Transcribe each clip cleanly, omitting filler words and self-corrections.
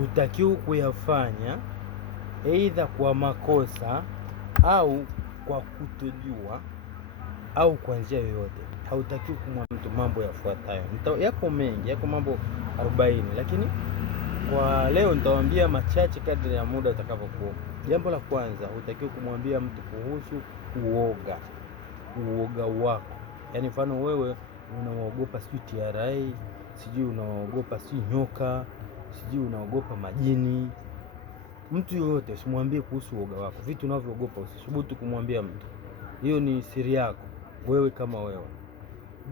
hutakiwi kuyafanya aidha kwa makosa au kwa kutojua au kwa njia yoyote. Hautakiwi kumwambia mtu mambo yafuatayo. Yako mengi, yako mambo 40, lakini kwa leo nitawaambia machache kadri ya muda utakavyokuwa. Jambo la kwanza, hutakiwi kumwambia mtu kuhusu uoga wako. Yaani mfano wewe unaogopa sijui TRA, sijui unaogopa sijui nyoka, sijui unaogopa majini. Mtu yoyote usimwambie kuhusu uoga wako. Vitu unavyoogopa usisubutu kumwambia mtu. Hiyo ni siri yako wewe kama wewe.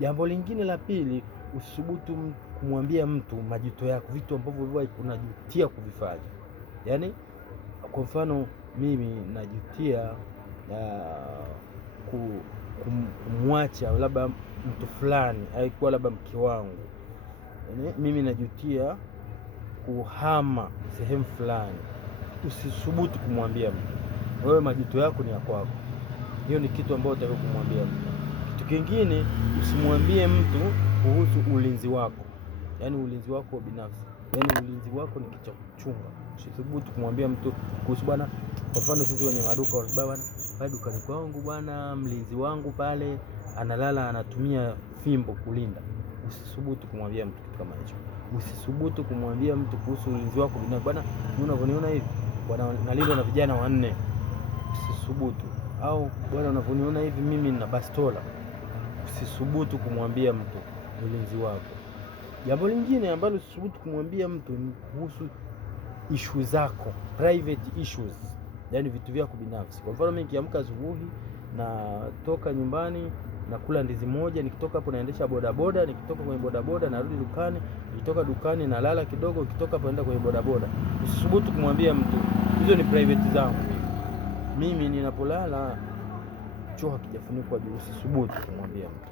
Jambo lingine la pili, usisubutu kumwambia mtu majuto yako, vitu ambavyo wewe unajutia kuvifanya. Yaani kwa mfano mimi najutia kumwacha labda mtu fulani, alikuwa labda mke wangu. Mimi najutia kuhama sehemu fulani. Usisubutu kumwambia mtu. Wewe majuto yako ni ya kwako. Hiyo ni kitu ambacho unataka kumwambia mtu. Kitu kingine, usimwambie mtu kuhusu ulinzi wako. Yaani ulinzi wako binafsi. Yaani ulinzi wako ni kitu cha kuchunga. Usithubutu kumwambia mtu kuhusu bwana, kwa mfano sisi wenye maduka, bwana, pale dukani kwangu bwana, mlinzi wangu pale analala anatumia fimbo kulinda. Usithubutu kumwambia mtu kitu kama hicho. Usithubutu kumwambia mtu kuhusu ulinzi wako binafsi. Bwana, unavyoniona hivi, bwana nalindwa na vijana 4. Usithubutu. Au bwana unavyoniona hivi mimi nina bastola. Usithubutu kumwambia mtu ulinzi wako. Jambo lingine ambalo usithubutu kumwambia mtu ni kuhusu issue zako, private issues. Yaani vitu vyako binafsi. Kwa mfano mimi nikiamka asubuhi natoka nyumbani nakula ndizi moja, nikitoka hapo naendesha bodaboda, nikitoka kwenye bodaboda narudi dukani, nikitoka dukani nalala kidogo, nikitoka hapo naenda kwenye bodaboda. Usithubutu kumwambia mtu. Hizo ni private zangu. Mimi ninapolala choo hakijafunikwa juu. Usithubutu kumwambia mtu.